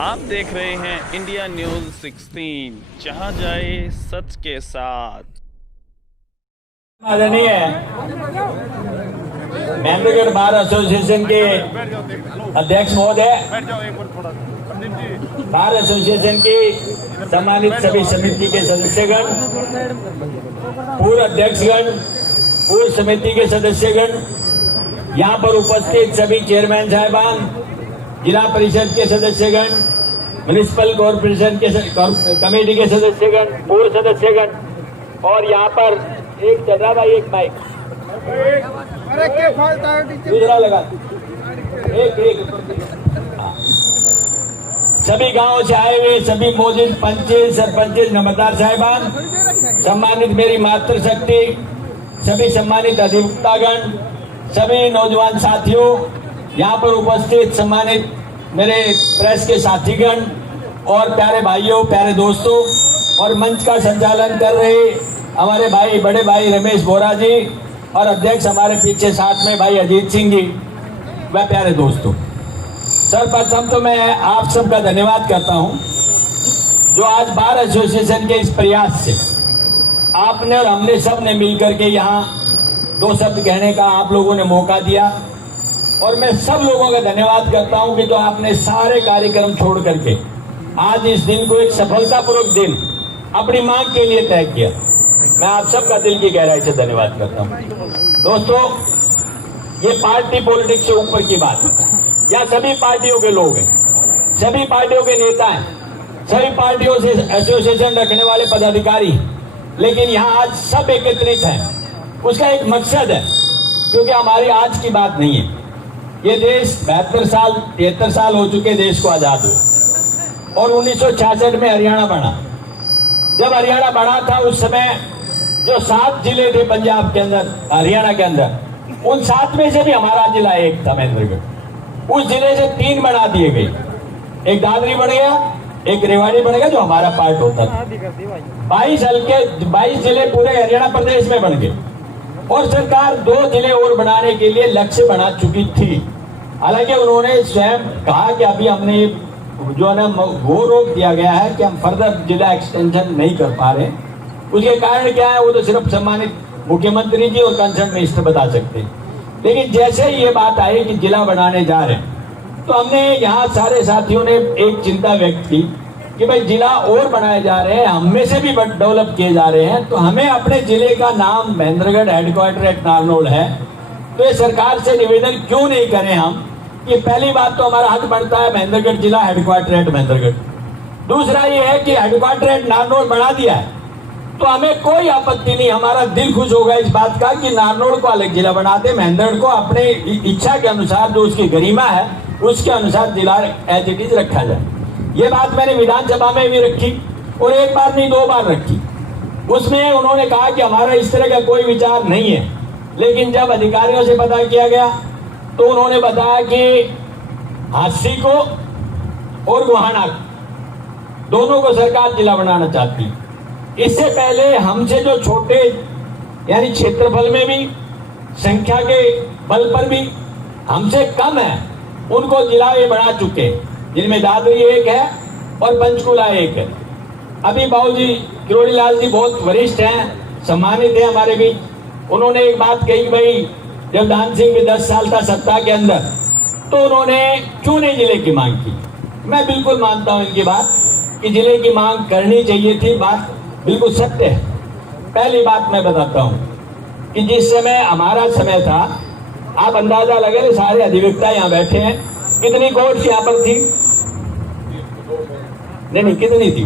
आप देख रहे हैं इंडिया न्यूज 16, जहां जाए सच के साथ। आदरणीय मेहंद्रगढ़ बार एसोसिएशन के अध्यक्ष महोदय, बार एसोसिएशन की सम्मानित सभी समिति के सदस्यगण, पूर्व अध्यक्षगण, पूर्व समिति के सदस्यगण, यहाँ पर उपस्थित सभी चेयरमैन साहिबान, जिला परिषद के सदस्यगण, म्युनिसिपल कॉर्पोरेशन के कमेटी के सदस्यगण, पूर्व सदस्यगण, और यहाँ पर एक चल रहा भाई, एक माइक दूसरा लगा, एक सभी गांवों से आए हुए सभी मौजूद पंचे, सरपंच, नंबरदार साहिबान, सम्मानित मेरी मातृशक्ति, सभी सम्मानित अधिवक्तागण, सभी नौजवान साथियों, यहाँ पर उपस्थित सम्मानित मेरे प्रेस के साथीगण और प्यारे भाइयों, प्यारे दोस्तों, और मंच का संचालन कर रहे हमारे भाई, बड़े भाई रमेश बोरा जी, और अध्यक्ष हमारे पीछे साथ में भाई अजीत सिंह जी, वह प्यारे दोस्तों, सर्वप्रथम तो मैं आप सबका धन्यवाद करता हूं जो आज बार एसोसिएशन के इस प्रयास से आपने और हमने सब ने मिलकर के यहाँ दो शब्द कहने का आप लोगों ने मौका दिया। और मैं सब लोगों का धन्यवाद करता हूं कि जो आपने सारे कार्यक्रम छोड़ करके आज इस दिन को एक सफलतापूर्वक दिन अपनी मांग के लिए तय किया। मैं आप सबका दिल की गहराई से धन्यवाद करता हूं। दोस्तों, ये पार्टी पॉलिटिक्स से ऊपर की बात है। यहाँ सभी पार्टियों के लोग हैं, सभी पार्टियों के नेता हैं, सभी पार्टियों से एसोसिएशन रखने वाले पदाधिकारी, लेकिन यहाँ आज सब एकत्रित हैं। उसका एक मकसद है, क्योंकि हमारी आज की बात नहीं है। ये देश 73 साल हो चुके देश को आजाद हुए, और 1966 में हरियाणा बना। जब हरियाणा बना था उस समय जो 7 जिले थे पंजाब के अंदर, हरियाणा के अंदर, उन 7 में से भी हमारा जिला एक था, महेंद्रगढ़। उस जिले से 3 बना दिए गए, एक दादरी बन गया, एक रेवाड़ी बन गया जो हमारा पार्ट होता था। 22 जिले पूरे हरियाणा प्रदेश में बन गए, और सरकार 2 जिले और बनाने के लिए लक्ष्य बना चुकी थी। हालांकि उन्होंने स्वयं कहा कि अभी हमने जो है ना वो रोक दिया गया है कि हम फर्दर जिला एक्सटेंशन नहीं कर पा रहे। उसके कारण क्या है वो तो सिर्फ सम्मानित मुख्यमंत्री जी और कंसर्न मिनिस्टर बता सकते हैं। लेकिन जैसे ही ये बात आई कि जिला बनाने जा रहे हैं, तो हमने यहाँ सारे साथियों ने एक चिंता व्यक्त की कि भाई जिला और बनाए जा रहे हैं, हम में से भी डेवलप किए जा रहे हैं, तो हमें अपने जिले का नाम महेंद्रगढ़ हेडक्वार्टर एट नारनौल है, तो ये सरकार से निवेदन क्यों नहीं करें हम कि पहली बात तो हमारा हक बनता है महेंद्रगढ़ जिला हेडक्वार्टर एट महेंद्रगढ़। दूसरा ये है कि हेडक्वार्टर एट नारनौल बना दिया है तो हमें कोई आपत्ति नहीं, हमारा दिल खुश होगा इस बात का कि नारनौल को अलग जिला बनाते, महेंद्रगढ़ को अपने इच्छा के अनुसार जो उसकी गरिमा है उसके अनुसार जिला एज इट इज रखा जाए। ये बात मैंने विधानसभा में भी रखी, और एक बार नहीं 2 बार रखी। उसमें उन्होंने कहा कि हमारा इस तरह का कोई विचार नहीं है, लेकिन जब अधिकारियों से पता किया गया तो उन्होंने बताया कि हांसी को और गोहाना दोनों को सरकार जिला बनाना चाहती है। इससे पहले हमसे जो छोटे यानी क्षेत्रफल में भी, संख्या के बल पर भी हमसे कम है, उनको जिला ये बना चुके हैं, जिनमें दादरी एक है और पंचकुला एक है। अभी बाबूजी किरोड़ी लाल जी बहुत वरिष्ठ हैं, सम्मानित है हमारे बीच। उन्होंने एक बात कही कि भाई जब दान सिंह भी 10 साल था सत्ता के अंदर, तो उन्होंने क्यों नहीं जिले की मांग की। मैं बिल्कुल मानता हूं इनकी बात कि जिले की मांग करनी चाहिए थी, बात बिल्कुल सत्य है। पहली बात मैं बताता हूं कि जिस समय हमारा समय था, आप अंदाजा लगे, सारे अधिवक्ता यहाँ बैठे हैं, कितनी कोर्ट यहाँ पर थी? नहीं कितनी थी?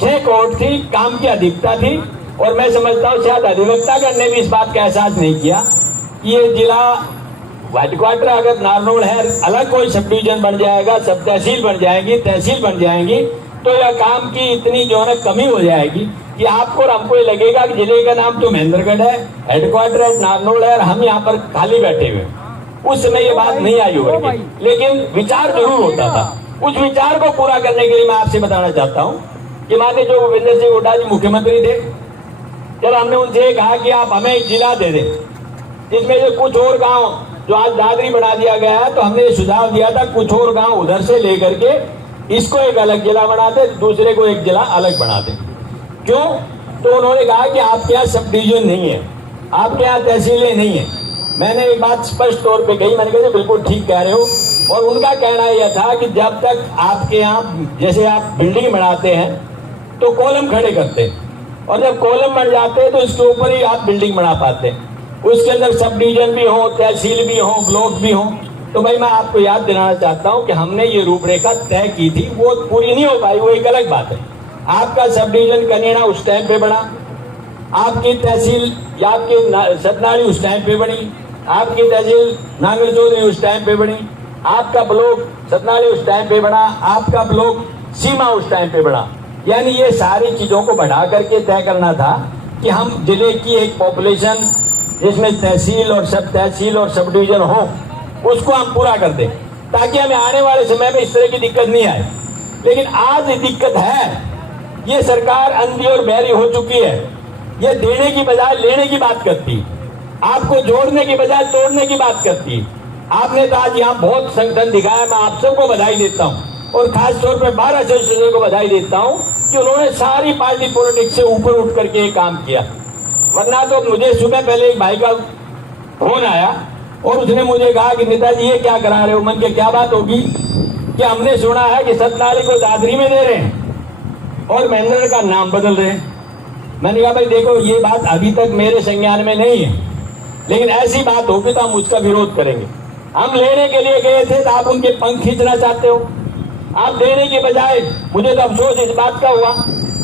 6 कोर्ट थी, काम की अधिकता थी। और मैं समझता हूँ शायद अधिवक्तागण ने भी इस बात का एहसास नहीं किया कि ये जिला हेडक्वार्टर अगर नारनौल है, अलग कोई सब डिवीजन बन जाएगा, सब तहसील बन जाएंगी, तहसील बन जाएंगी, तो यह काम की इतनी जो है ना कमी हो जाएगी कि आपको और हमको ये लगेगा कि जिले का नाम तो महेंद्रगढ़ है, हेडक्वार्टर एट नारनौल है, और हम यहाँ पर खाली बैठे हुए। उस समय ये बात नहीं आई होगी, लेकिन विचार जरूर होता था। उस विचार को पूरा करने के लिए मैं आपसे बताना चाहता हूँ कि माननीय जो भूपेंद्र सिंह हुड्डा जी मुख्यमंत्री थे, जब हमने उनसे कहा कि आप हमें एक जिला दे दें जिसमें जो कुछ और गांव जो आज दादरी बना दिया गया है, तो हमने ये सुझाव दिया था कुछ और गांव उधर से लेकर के इसको एक अलग जिला बना दे, दूसरे को एक जिला अलग बना दे। क्यों? तो उन्होंने कहा कि आपके यहाँ सब डिवीजन नहीं है, आपके यहाँ तहसीलें नहीं है। मैंने एक बात स्पष्ट तौर पे कही, मैंने कहा बिल्कुल ठीक कह रहे हो। और उनका कहना यह था कि जब तक आपके यहाँ जैसे आप बिल्डिंग बनाते हैं तो कॉलम खड़े करते हैं, और जब कॉलम बन जाते हैं तो इसके ऊपर ही आप बिल्डिंग बना पाते हैं। उसके अंदर सब डिवीजन भी हो, तहसील भी हो, ब्लॉक भी हो। तो भाई मैं आपको याद दिलाना चाहता हूं कि हमने ये रूपरेखा तय की थी, वो पूरी नहीं हो पाई, वो एक अलग बात है। आपका सब डिवीजन कनेड़ा उस टाइम पे बना, आपकी तहसील या आपकी सतनाड़ी उस टाइम पे बनी, आपकी तहसील नांगल चौधरी उस टाइम पे बनी, आपका ब्लॉक सतनाड़ी उस टाइम पे बना, आपका ब्लॉक सीमा उस टाइम पे बना। यानी ये सारी चीजों को बढ़ा करके तय करना था कि हम जिले की एक पॉपुलेशन जिसमें तहसील और सब डिवीजन हो, उसको हम पूरा कर दें, ताकि हमें आने वाले समय में इस तरह की दिक्कत नहीं आए। लेकिन आज ये दिक्कत है, ये सरकार अंधी और बहरी हो चुकी है। ये देने की बजाय लेने की बात करती, आपको जोड़ने की बजाय तोड़ने की बात करती। आपने तो आज यहाँ बहुत संगठन दिखाया, मैं आप सबको बधाई देता हूँ, और खास तौर पर 12 एसोसिएशन को बधाई देता हूँ कि उन्होंने सारी पार्टी पॉलिटिक्स से ऊपर उठ करके ये काम किया। वरना तो मुझे सुबह पहले एक भाई का फोन आया और उसने मुझे कहा कि नेताजी ये क्या करा रहे हो। मन के क्या बात होगी कि हमने सुना है कि सतनाड़ी को दादरी में दे रहे हैं और महेंद्र का नाम बदल रहे हैं। मैंने कहा भाई देखो, ये बात अभी तक मेरे संज्ञान में नहीं है, लेकिन ऐसी बात होगी तो हम उसका विरोध करेंगे। हम लेने के लिए गए थे तो आप उनके पंख खींचना चाहते हो, आप देने के बजाय। मुझे तो अफसोस इस बात का हुआ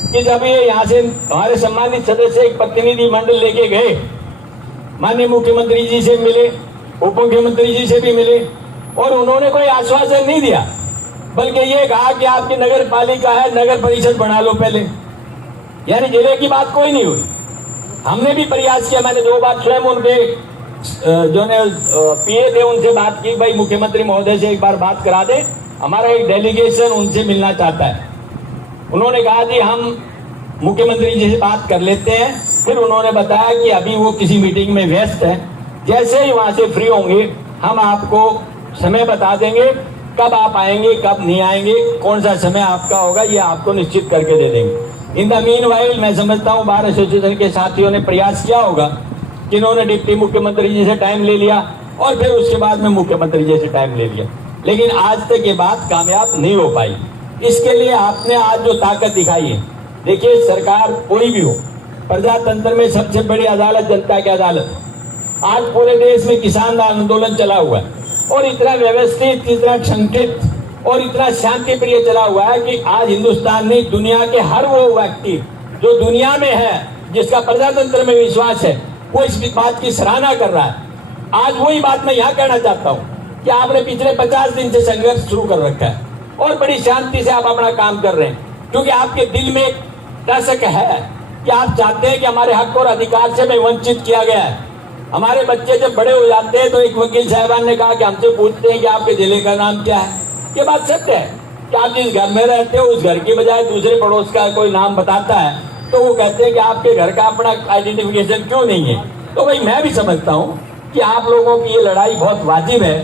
कि जब ये यहाँ से हमारे सम्मानित सदस्य एक प्रतिनिधि मंडल लेके गए, माननीय मुख्यमंत्री जी से मिले, उप मुख्यमंत्री जी से भी मिले, और उन्होंने कोई आश्वासन नहीं दिया, बल्कि ये कहा कि आपकी नगर पालिका है, नगर परिषद बना लो पहले। यानी जिले की बात कोई नहीं हुई। हमने भी प्रयास किया, मैंने 2 बार स्वयं उनके जो ने पीए थे उनसे बात की, भाई मुख्यमंत्री महोदय से एक बार बात करा दे, हमारा एक डेलीगेशन उनसे मिलना चाहता है। उन्होंने कहा जी हम मुख्यमंत्री जी से बात कर लेते हैं। फिर उन्होंने बताया कि अभी वो किसी मीटिंग में व्यस्त है, जैसे ही वहां से फ्री होंगे हम आपको समय बता देंगे, कब आप आएंगे कब नहीं आएंगे, कौन सा समय आपका होगा, ये आपको निश्चित करके दे देंगे। इन द मीन वाइल मैं समझता हूँ बार एसोसिएशन के साथियों ने प्रयास किया होगा कि इन्होंने डिप्टी मुख्यमंत्री जी से टाइम ले लिया और फिर उसके बाद में मुख्यमंत्री जी से टाइम ले लिया, लेकिन आज तक ये बात कामयाब नहीं हो पाई। इसके लिए आपने आज जो ताकत दिखाई है, देखिए सरकार कोई भी हो, प्रजातंत्र में सबसे बड़ी अदालत जनता की अदालत है। आज पूरे देश में किसान आंदोलन चला हुआ है और इतना व्यवस्थित, इतना संगठित और इतना शांति प्रिय चला हुआ है कि आज हिंदुस्तान में दुनिया के हर वो व्यक्ति जो दुनिया में है, जिसका प्रजातंत्र में विश्वास है, वो इस बात की सराहना कर रहा है। आज वही बात मैं यहाँ कहना चाहता हूँ कि आपने पिछले 50 दिन से संघर्ष शुरू कर रखा है और बड़ी शांति से आप अपना काम कर रहे हैं, क्योंकि आपके दिल में टसक है कि आप चाहते हैं कि हमारे हक और अधिकार से मैं वंचित किया गया है। हमारे बच्चे जब बड़े हो जाते हैं तो एक वकील साहबान ने कहा कि हमसे पूछते हैं कि आपके जिले का नाम क्या है। ये बात सत्य है कि आप जिस घर में रहते हो उस घर की बजाय दूसरे पड़ोस का कोई नाम बताता है तो वो कहते हैं कि आपके घर का अपना आइडेंटिफिकेशन क्यों नहीं है। तो भाई मैं भी समझता हूँ कि आप लोगों की ये लड़ाई बहुत वाजिब है,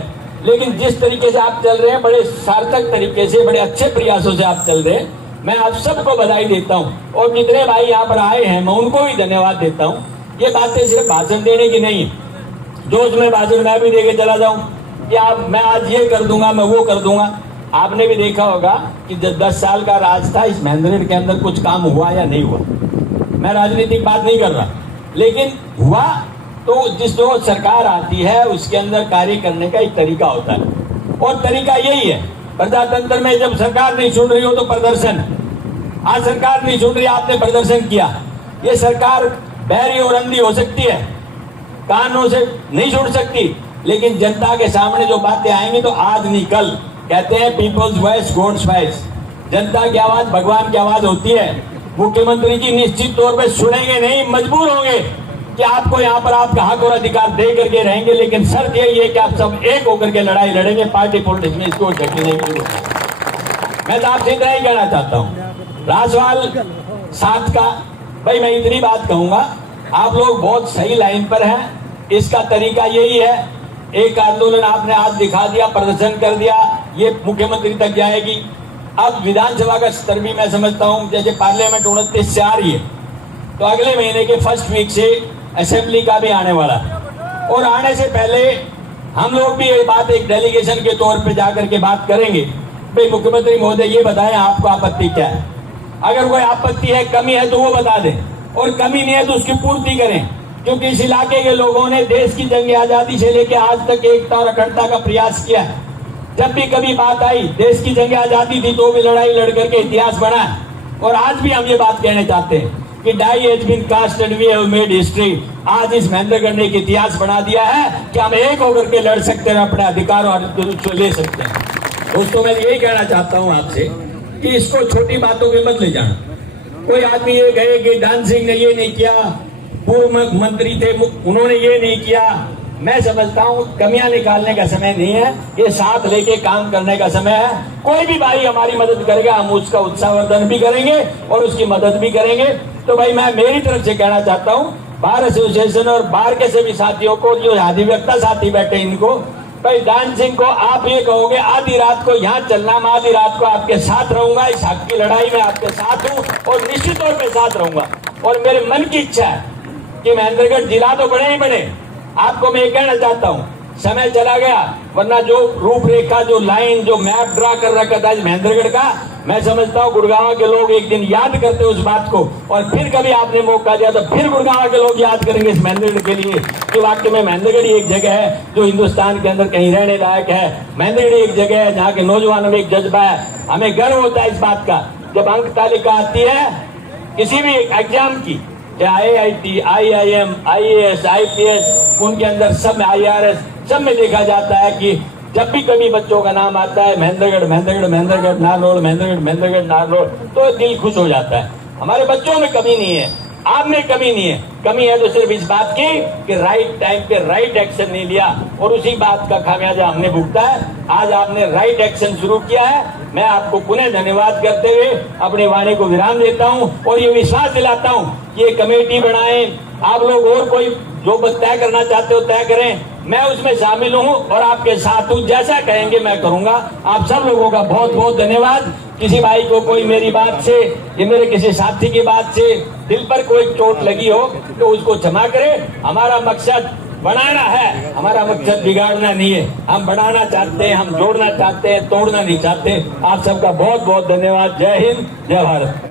लेकिन जिस तरीके से आप चल रहे हैं, बड़े सार्थक तरीके से, बड़े अच्छे प्रयासों से आप चल रहे हैं, मैं आप सबको बधाई देता हूं। और जितने भाई यहाँ पर आए हैं मैं उनको भी धन्यवाद देता हूं। ये बातें सिर्फ भाषण देने की नहीं है, जोश में भाषण मैं भी देके चला जाऊं कि आप मैं आज ये कर दूंगा, मैं वो कर दूंगा। आपने भी देखा होगा कि जब 10 साल का राज था, इस महेंद्रगढ़ के अंदर कुछ काम हुआ या नहीं हुआ। मैं राजनीतिक बात नहीं कर रहा, लेकिन हुआ तो जिस जो सरकार आती है उसके अंदर कार्य करने का एक तरीका होता है, और तरीका यही है। प्रजातंत्र में जब सरकार नहीं सुन रही हो तो प्रदर्शन। आज सरकार नहीं सुन रही, आपने प्रदर्शन किया। ये सरकार बहरी और अंधी हो सकती है, कानों से नहीं सुन सकती, लेकिन जनता के सामने जो बातें आएंगी तो आज नहीं कल। कहते हैं पीपल्स वॉइस गॉड्स वॉइस, जनता की आवाज भगवान की आवाज होती है। मुख्यमंत्री जी निश्चित तौर पर सुनेंगे नहीं, मजबूर होंगे कि आपको यहाँ पर आपका हक और अधिकार दे करके रहेंगे, लेकिन शर्त यही है कि आप सब एक होकर के लड़ाई लड़ेंगे। पार्टी पॉलिटिक्स में इसको ढकेलने की जरूरत है। मैं तो आपसे इतना ही कहना चाहता हूँ। राजवाल 7 का भाई मैं इतनी बात कहूंगा, आप लोग बहुत सही लाइन पर हैं। इसका तरीका यही है एक आंदोलन आपने आज दिखा दिया, प्रदर्शन कर दिया, ये मुख्यमंत्री तक जाएगी। अब विधानसभा का स्तर भी मैं समझता हूं, जैसे पार्लियामेंट 29 से आ रही है, तो अगले महीने के फर्स्ट वीक से असेंबली का भी आने वाला है। और आने से पहले हम लोग भी ये बात एक डेलीगेशन के तौर पे जाकर के बात करेंगे, भाई मुख्यमंत्री महोदय ये बताएं आपको आपत्ति क्या है। अगर कोई आपत्ति है, कमी है तो वो बता दें, और कमी नहीं है तो उसकी पूर्ति करें। क्योंकि इस इलाके के लोगों ने देश की जंग आजादी से लेकर आज तक एकता और अखंडता का प्रयास किया है। जब भी कभी बात आई, देश की जंग आजादी थी तो भी लड़ाई लड़ करके इतिहास बना। और आज भी हम ये बात कहना चाहते हैं कि die has been cast and we have made history. आज इस महेंद्रगढ़ ने एक इतिहास बना दिया है कि हम एक होकर के लड़ सकते हैं, अपने अधिकार और ले सकते हैं। दोस्तों, मैं यही कहना चाहता हूं आपसे कि इसको छोटी बातों में मत ले जाना। कोई आदमी ये कहे कि डांस सिंह ने ये नहीं किया, पूर्व मंत्री थे उन्होंने ये नहीं किया। मैं समझता हूं कमियां निकालने का समय नहीं है, ये साथ लेके काम करने का समय है। कोई भी भाई हमारी मदद करेगा, हम उसका उत्साहवर्धन भी करेंगे और उसकी मदद भी करेंगे। तो भाई मैं मेरी तरफ से कहना चाहता हूं बार एसोसिएशन और बार के सभी साथियों को, जो अधिवक्ता साथी बैठे इनको, भाई दान सिंह को आप ये कहोगे आधी रात को यहाँ चलना, मैं आधी रात को आपके साथ रहूंगा, इस हक की लड़ाई में आपके साथ हूँ और निश्चित तौर पे साथ रहूंगा। और मेरे मन की इच्छा है कि महेंद्रगढ़ जिला तो बने ही बने। आपको मैं ये कहना चाहता हूँ, समय चला गया, वरना जो रूपरेखा, जो लाइन, जो मैप ड्रा कर रखा था महेंद्रगढ़ का, मैं समझता हूँ गुड़गांव के लोग एक दिन याद करते उस बात को, और फिर कभी आपने मौका दिया तो फिर गुड़गांव के लोग याद करेंगे इस महेंद्रगढ़ के लिए कि वाकई में महेंद्रगढ़ एक जगह है जो हिंदुस्तान के अंदर कहीं रहने लायक है। महेंद्रगढ़ एक जगह है जहाँ के नौजवानों में एक जज्बा है। हमें गर्व होता है इस बात का, जब अंक तालिका आती है किसी भी एग्जाम की, चाहे IIT, IIM, IAS, IPS, उनके अंदर सब में IRS, सब में देखा जाता है कि जब भी कभी बच्चों का नाम आता है महेंद्रगढ़ महेंद्रगढ़ महेंद्रगढ़ नारनौल, महेंद्रगढ़ महेंद्रगढ़ नारनौल, तो दिल खुश हो जाता है। हमारे बच्चों में कमी नहीं है, आप में कमी नहीं है। कमी है तो सिर्फ इस बात की कि राइट टाइम पे राइट एक्शन नहीं लिया, और उसी बात का खामियाजा हमने भुगता है। आज आपने राइट एक्शन शुरू किया है, मैं आपको पुनः धन्यवाद करते हुए अपनी वाणी को विराम देता हूं और ये विश्वास दिलाता हूं कि ये कमेटी बनाएं, आप लोग और कोई जो तय करना चाहते हो तय करें, मैं उसमें शामिल हूं और आपके साथ हूं। जैसा कहेंगे मैं करूंगा। आप सब लोगों का बहुत बहुत धन्यवाद। किसी भाई को कोई मेरी बात से या मेरे किसी साथी की बात से दिल पर कोई चोट लगी हो तो उसको क्षमा करें। हमारा मकसद बनाना है, हमारा मकसद बिगाड़ना नहीं है। हम बनाना चाहते हैं, हम जोड़ना चाहते हैं, तोड़ना नहीं चाहते। आप सबका बहुत बहुत धन्यवाद। जय हिंद, जय भारत।